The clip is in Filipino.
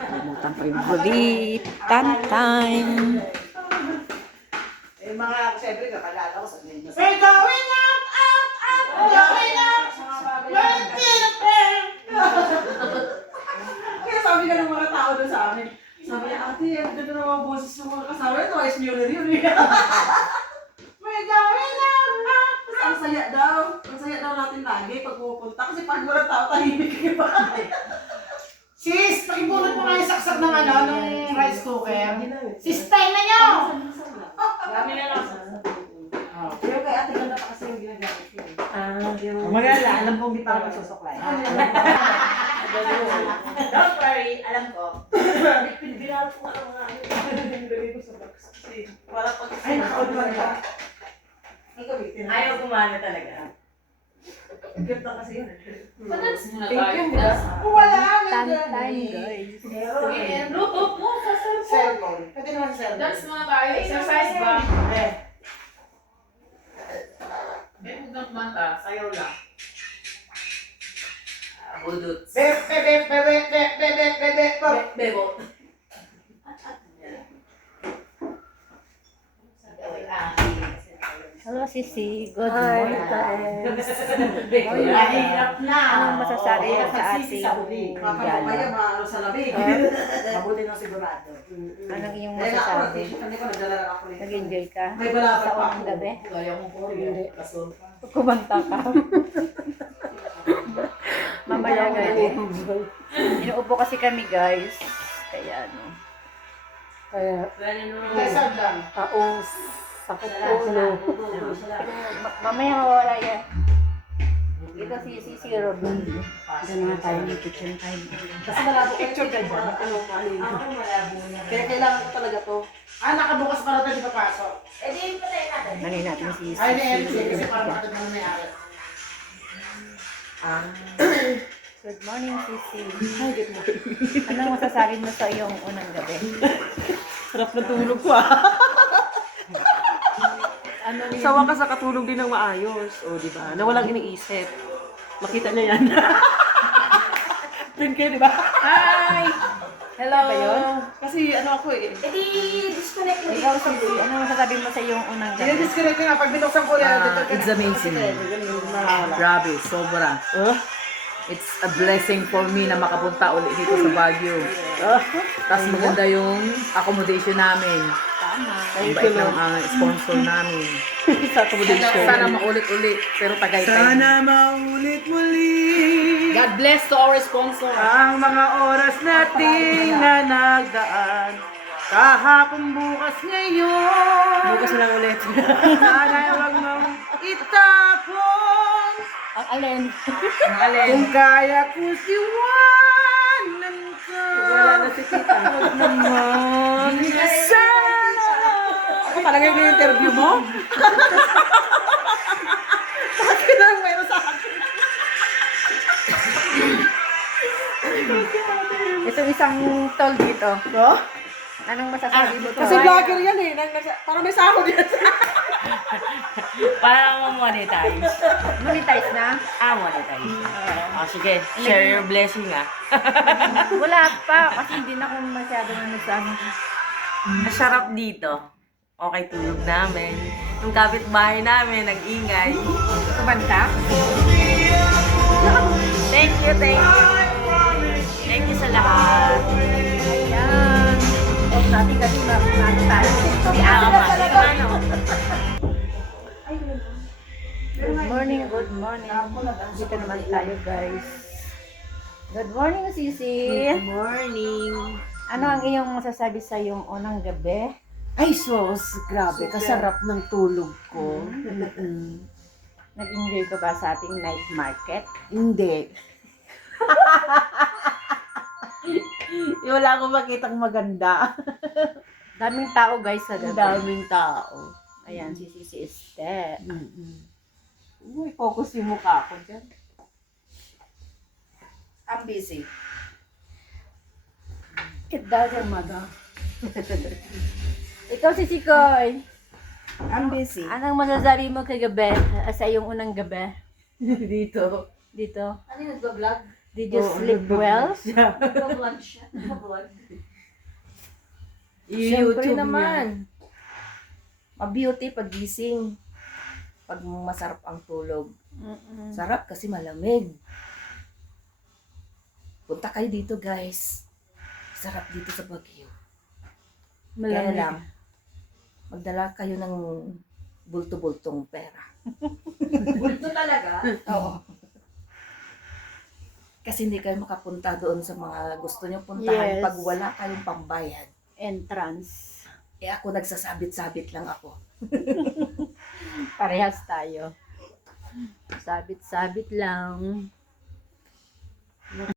Kalimutan ko yung gulitan time. Eh, mga, siyempre, nakalala ko sa ninyo. We're going out, out, out, going out. We're Peter. Kaya sabi ka ng mga tao doon sa amin. Sabi niya, ate, ang ganda ng mga boses ng mga kasama. Ito, Ice Mueller yun eh. We're going out, out. Tapos ang saya daw. Ang saya daw natin lagi pag pupunta. Kasi pag walang tao, tahimik yung bahay. Sis, pakibulot mo nga yung saksak ng ano, ng rice cooker. Sis, time na nyo! Dami na lang. Pero kay ate ganda pa kasi yung ginagamit ko eh. Magala, alam kong di pa ako nagsusuklay. Don't worry, alam ko. Pinagbiral ko nga mga nilagay ko sa box. Kasi para pag Ay, naka-on pa ba? ikaw eh. Ayaw gumana talaga. Ganda kasi yun. Padance muna Thank tayo. you, diba? Wala! Time, guys. Bluetooth mo sa cellphone. Cellphone. Pwede naman sa cellphone. Dance muna tayo. Exercise ba? Eh. Huwag kang kumanta. Sayaw lang. Budot. Bebo. Hello, Sisi. Good morning. Mahirap na. Anong masasabi mo sa ating Mamaya gala? maano sa labig. Mabuti nang sigurado. Anong iyong Kaya nga ako, masasabi? hindi ko nagdala lang ako nito. Nag-enjoy ka? May balaban Sa pa unang ako. gabi? Kaya kong Korea. Kaso. Kumanta ka? Mamaya guys. Inuupo kasi kami guys. Kaya ano. Kaya Lesson lang. paus. Sakot ulo. Mamaya mawala yan. Ito si Robin. Doon nga tayo ng kitchen time. Kasi malabo picture ka dyan. Ano, mali. Kaya kailangan ko talaga to. Ah, nakabukas para tayo di papasok. Eh di patay natin. Nanin natin si Ay, di MC kasi para makatid naman may ari. Good morning, Sisi. Hi, good morning. Anong masasabi mo sa iyong unang gabi? Sarap na tulog ko ah. Sa wakas nakatulog din ng maayos. O, di ba? Na walang iniisip. Makita niya yan. Din kayo, di ba? Hi! Hello! Ba yun? Kasi ano ako eh. Eh di disconnect mo. Ikaw, Sisi, anong masasabi mo sa iyong unang gabi? Disconnect ko nga pag binuksan ko yan. It's amazing. Grabe, sobra. It's a blessing for me na makapunta ulit dito sa Baguio. Tapos maganda yung accommodation namin. Tama. Ang bait ng sponsor namin. Sa accommodation. Sana maulit-ulit, pero Tagaytay. Sana maulit muli God bless to our sponsor. ang mga oras natin na nagdaan. Kahapon, bukas, ngayon. Bukas na lang ulit. Sana huwag mong itapon. Ang alin? Kung kaya ko siwanan ka. Wala na si Tita. Huwag naman. Sana. Ako talaga yung interview mo? Bakit lang mayroon sa akin? Itong isang tol dito. No? Anong masasabi mo to? Kasi vlogger yan eh. Parang may sahod yan. Para mo-monetize. Monetize na? Monetize. Sige, share your blessing Wala pa. Kasi hindi na ako masyado sa ano. Ang sarap dito. Okay, tulog namin. Yung kapitbahay namin, nag-ingay. Kumanta? Thank you, thank you. Thank you sa lahat. Ayan. Huwag natin kasi ano tayo. Ano? Good morning, good morning. Dito naman tayo guys. Good morning, Sisi. Good morning. Ano ang iyong masasabi sa iyong unang gabi? Ay, sos. Grabe. Kasarap ng tulog ko. Nag-enjoy ka ba sa ating night market? Hindi. Wala akong makitang maganda. Daming tao guys sa Ang gabi. daming tao. Ayan, si Sisi Este. Uy, focus yung mukha ko dyan. I'm busy. It doesn't matter. Ikaw si Sikoy. I'm busy. Anong masasabi mo kagabi sa iyong unang gabi? Dito. Dito? Ano yung nag-vlog? Did you sleep well? Siyempre naman. Ma-beauty pagising. Pag masarap ang tulog. Sarap kasi malamig. Punta kayo dito guys. Sarap dito sa Baguio. Kaya lang, magdala kayo ng bulto-bultong pera. Bulto talaga. Oo. Kasi hindi kayo makapunta doon sa mga gusto nyo puntahan Yes. pag wala kayong pambayad. Entrance. Eh ako nagsasabit-sabit lang ako. Parehas tayo. Sabit-sabit lang.